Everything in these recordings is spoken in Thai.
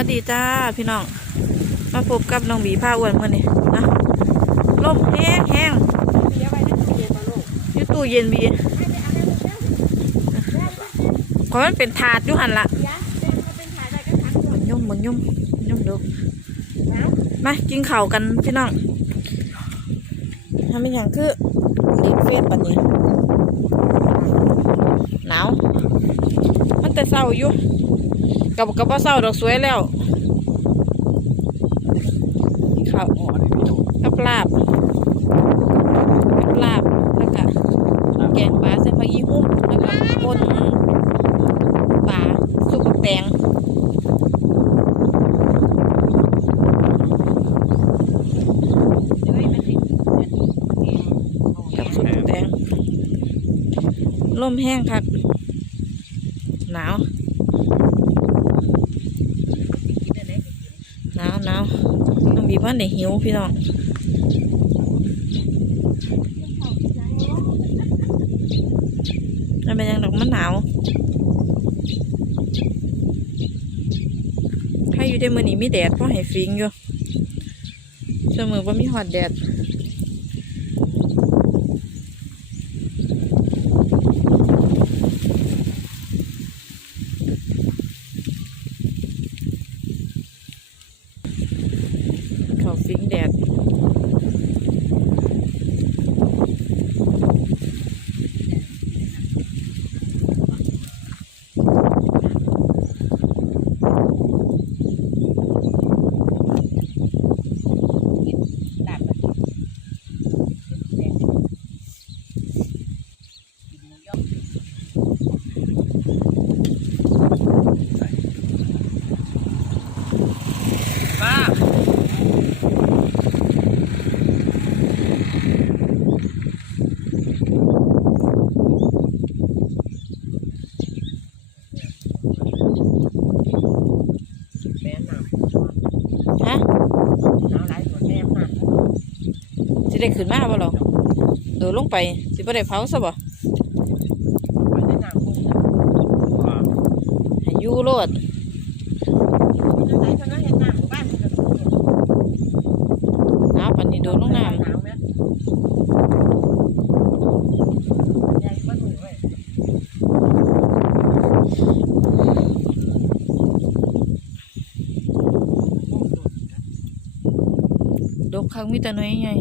วัสดีจ้าพี่น้อง มาพบกับน้องบีผ้าอ้วนเมื่อนี้นะลมแห้งแห้งเดี๋ยวไปนั่งเย็นมาลูกอยู่ตู้เย็นบีขอมันเป็นถาดอยู่หันละยะเดินมาเป็นถ่ายได้ก็ทักด่วนยุ่มมันยุ่มยุ่มดูแล้วมากินข้าวกันพี่น้องทำเป็นอย่างคือดีเฟสแบบนี้หนาวมันแต่เศร้าอยู่ กับกับว่าเศร้าดอกสวยแล้วข้าวอ่อนกับลาบกับลาบแล้วก็แกงปลาใส่ผักยี่หุ้มแล้วก็ปนปลาสุกแตงกับสุกแตงลมแห้งคักหนาว หนาวหนาว น้องบีบ้านเด็หิวพี่น้องมันเป็นยังดอกมะนาวถ้าอยู่ได้มือนี้มีแดดเพราะให้ฟิงอยู่เสมอว่ามีหอดแดดเขาฟิงแดดป้า แม่หนาว ฮะ หนาวหลายตัวแม่หนาว สิ ได้ขึ้นมาบ่หรอโดดลงไปสิบ่ได้เผาซะบ่ไปได้นาวคงจะให้อยู่โลดน้าปันนี้โดดลงน้หนาวไหมใหญ่บ้านหนูเว้ยำดกคักมีแต่น้อยใหญ่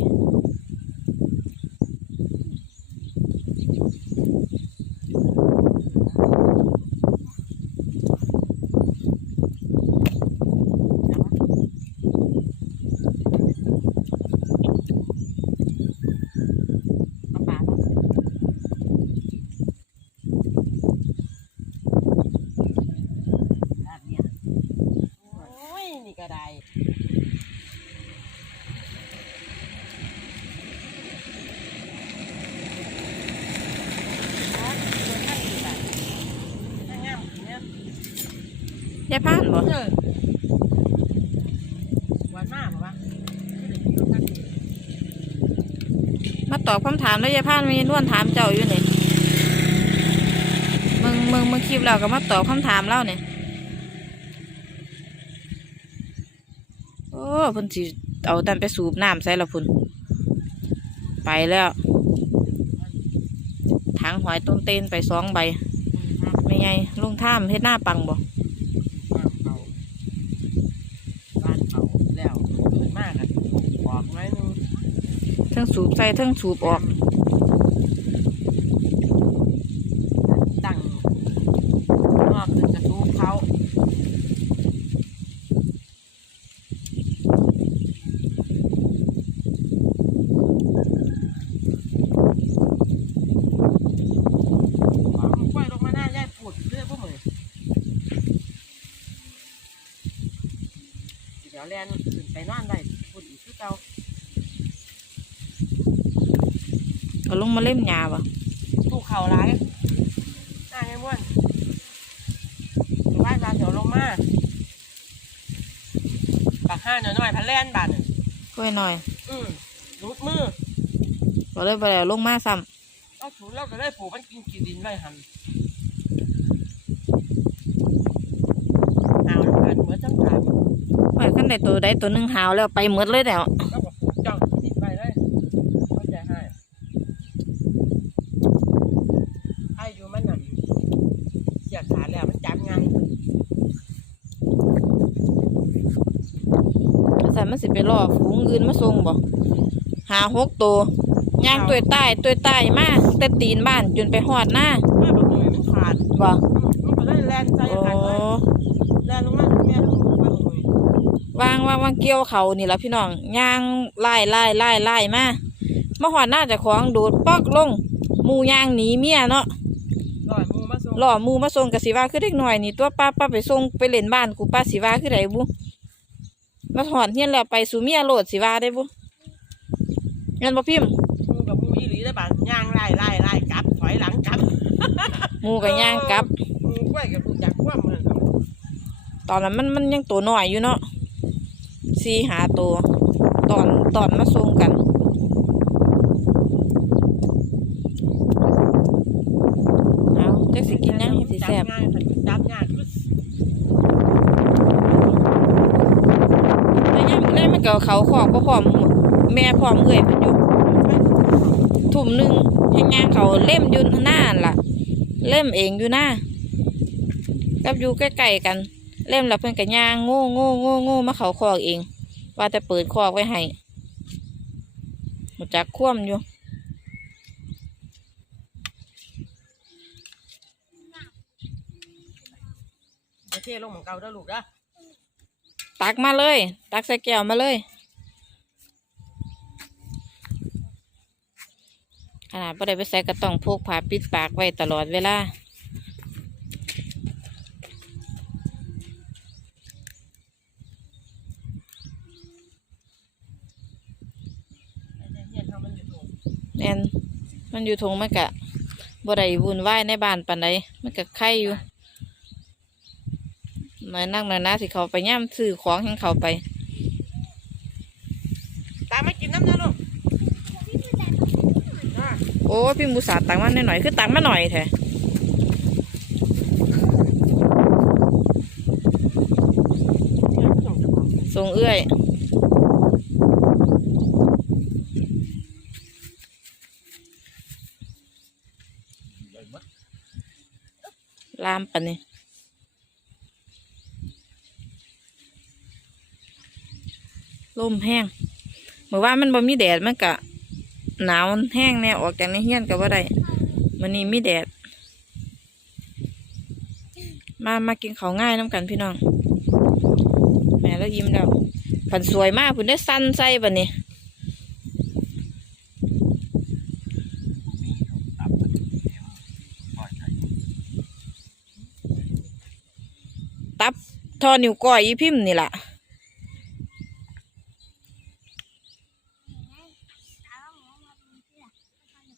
โอ้ยนี่ก็ได้งามเนี่ย ยายพานบ่เออหวานมากเหรอวะมาตอบคำถามแล้วยายพานมีนวลถามเจ้าอยู่นี่มึงมึงมึงคลิปแล้วก็มาตอบคำถามเล่าเนี่ยโอ้เพุ่นสิเอาตันไปสูบน้ำใส่ละพุ่นไปแล้วถังหอยต้นเต้นไปสองใบไม่ไงลงท่ามเฮ็ดหน้าปังบ่ บ้านเขาบ้านเขาแล้วตื่นมากอะบอกไว้นึง เทั้งสูบใส่ทั้งสูบออกตั้งนอกคือกระทู้เขาเอายลงมาหน้าย่ายปวดเรื่อยพวกมึงเดียวแลนขึ้นไปนอนได้ปวดอีกคือเก่า ก็ลงมาเล่มยาบ่ตู้เข่าร้ายหน้าไงม้วนอยู่บ้านร้านเดี๋ยวลงมาปากห้าหน่อยหน่อยพันแล่นบาทหนึ่งก้อยหน่อย อืมรูดมือก็เลยไปแล้วลงมาซ้เอาถูแล้วก็ได้ปลูกมันกินกี่ดินไว้หันเอาแล้วกันเหมือนจังถามในตัวใดตัวหนึ่งหาวแล้วไปหมดเลยแล้วก็บอกปลูกจ้องติดไปเลยเข้าใจให้ไอ้อยู่มันนั่นเสีย ขาแล้วมันจับไงสันมันสิไปรอฝูงอื่นมาส่งบ่หาหกตัวย่างตัวใต้ตัวใต้มาแต่ตีนบ้านจนไปหอดหน้าแม่บอกเลยมันขาดบ่มันก็เลยแลนใจโอ้ขาดเลยแลนลงมาแม่ทั้งหมดไปเลยวางวางวางเกี่ยวเขานี่ละพี่น้องย่างไล่ไล่ไล่ไล่มามาหอดหน้าเจะของโดดปอกลงหมูย่างหนีเมียเนาะล อยมูมาส่งล่อหมูมาส่งกะสิว่าคือเด็กหน่อยนี่ตัวป้าป้าไปส่งไปเล่นบ้านกูป้าสิว่าคือไดบุมาหอดเฮียนแล้วไปสู่เมียโลดสิว่าได้บุเงินบ่พิมพ์มูกับมูอีหลีได้บานย่างไล่ไล่ไล่กลับ ถอยหลังกลับหมูกับย่างกลับมูกล้วยกับลูกจักคว่ำเหมือนกันตอนนั้นมันมันยังตัวน้อยอยู่เนาะสี่หาตัวตอนตอนมาส่งกัน เอาจักสิกินยังให้สิแซ่บ จัง่ายค่ะจับง่ายคือ แล้วยังแล้วมัน ก็เอาเขาขอกบ่พร้อมแม่พร้อมเอ้อยเพิ่นอยู่ทุ่มหนึ่งให้ย่างเขาเล่มอยู่หน้าหั่นล่ะ เล่มเองอยู่หน้ากับอยู่ใกล้ๆกัน เล่มแล้วเพิ่นก็ย่างโง่โง่โง่โง่มาเขาคอกเอง ว่าแต่เปิดคอกไว้ให้หมดจักคว่ำอยู่โอเคลงเหมือนเก่าเด้อลูกเด้อ ตักมาเลย ตักใส่แก้วมาเลย ขนาดไ่ได้ไปใส่ก็ต้องพกผ้าปิดปากไว้ตลอดเวลาไอ้เหี้ยมันอยู่ตรงแน่นมันอยู่ทงมันกะบ่ได้วุ่นวายในบ้านปานใดมันกะไข่อยู่ น่อยนักหน่อยนะสิเขาไปย่ำซื้อของให้เขาไป ตามไม่กินน้ำนะลูกอ่าโอ้ยพี่มูสาตังมันหน่อยๆคือตังมาหน่อยแท้เนี่ยส่งจะบอกทรงเอื้อยลามปะนี่ ลมแห้งเมื่อว่ามันบ่มีแดดมันกะหนาวแห้งแน่ออกจากในเฮียนก็บ่ได้มันนี้มีแดด มามากินข้าวง่ายน้ำกันพี่น้องแหมแล้วยิ้มแล้วผันสวยมากคุณได้สั้นใส่บันนี้ตับทอนิ้วก้อยอีพิมพ์นี่แหละ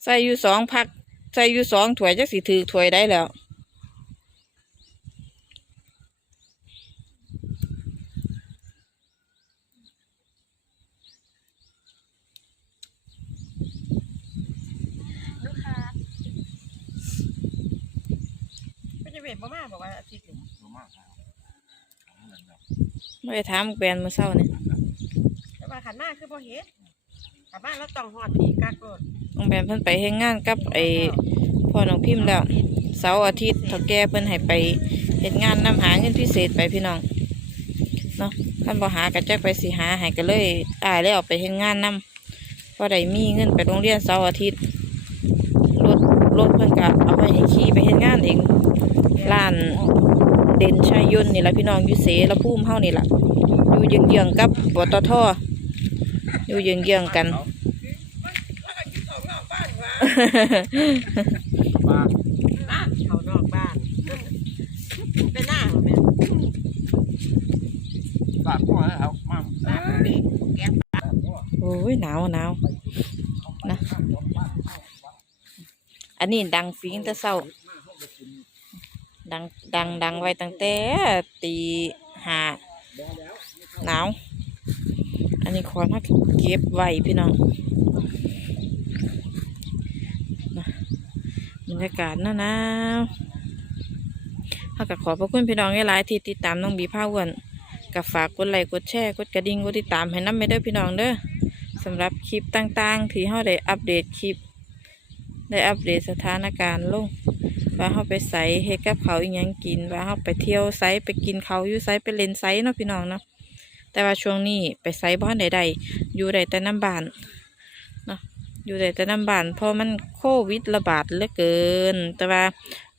ใส่อยู่สองพัก ใส่อยู่สองถ้วยจักสิถือถ้วยได้แล้ว ลูกค้าไม่จะเวทบ่มากบอกว่าอาทิตย์หนึ่งไม่ได้ถามแบรนด์มาเศร้าเนี่ยแต่ว่าขันหน้าคือพอเฮ็ดกลับบ้านแล้วต้องหอดพีกักโลด น้องแบรนด์เพิ่นไปเฮ็ดงานกับไอ้พ่อน้องพิมพ์แล้วเสาร์อาทิตย์เท่าแก่เพิ่นให้ไปเฮ็ดงานนำหาเงินพิเศษไปพี่น้องเนาะคันบ่หาก็จักไปสิหาให้ก็เลยตายแล้วไปเฮ็ดงานนํพอได้มีเงินไปโรงเรียนเสาร์อาทิตย์รถรถเพิ่นก็เอาไว้ให้ขี่ไปเฮ็ดงานเองร้านเด่นชัยยนต์นี่ล่ะพี่น้องอยู่เสระภูมิเฮานี่ล่ะอยู่เยื้องๆกับปตทอยู่เยื้องๆกัน บ้านบ้านเขานอกบ้านเป็นหน้าเหรอแม่สามตัวแล้วมาบ้านปีแกงโอ้ยหนาวหนาวนะอันนี้ดังฟิงแต่เศร้าดังดังดังไว้ตั้งแต่ตีห้าหนาว อันนี้ขอมาเก็บไว้พี่น้องนะ บรรยากาศนาวหนาวๆถ้าก็ขอบพระคุณพี่น้องหลายที่ติดตามน้องบีผ้าอ้วนก็ฝากกดไลค์กดแชร์กดกระดิ่งกดติดตามให้น้ำไม่เด้พี่น้องเด้อสำหรับคลิปต่างๆ ที่เฮาได้อัปเดตคลิป ได้อัปเดตสถานการณ์ลงว่าเฮาไปไสเฮ็ดกับเขาอีหยังกินว่าเฮาไปเที่ยวไสไปกินเขาอยู่ไสไปเล่นไสเนาะพี่น้องเนาะแต่ว่าช่วงนี้ไปไสบ้านใดๆอยู่ได้แต่น้ำบาน อยู่ได้แต่น้ำบานเพราะมันโควิดระบาดเหลือเกิน แต่ว่า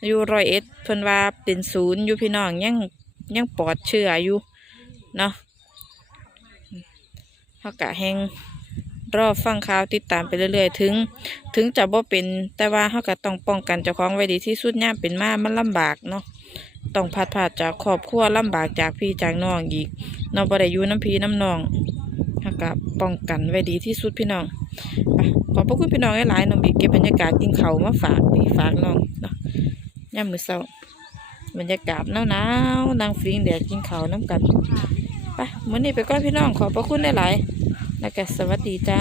อยู่รอยเอ็ดเพิ่นว่าเป็นศูนย์อยู่พี่น้องยังยังปลอดเชื้ออยู่เนาะเฮากะแห้งรอบฟังข่าวติดตามไปเรื่อยๆ ถึง ถึงจะบ่เป็นแต่ว่าเขาก็ต้องป้องกันเจ้าของไว้ดีที่สุดย่ามเป็นมามันลำบากเนาะต้องพัดผ่าจากครอบครัวลำบากจากพี่จากน้องอีกเนาะบ่ได้อยู่น้ำพี่น้ำน้องเขาก็ป้องกันไว้ดีที่สุดพี่น้อง ขอบพระคุณพี่น้องหลายๆน้องบีเก็บบรรยากาศกินเขามาฝากบีฝากน้องเนาะย่ามมือเช้าบรรยากาศหนาวหนาวนางฟิงแดดกินเขาน้ำกันไปมื้อนี้ไปก่อนพี่น้องขอบพระคุณหลายๆแล้วก็สวัสดีจ้า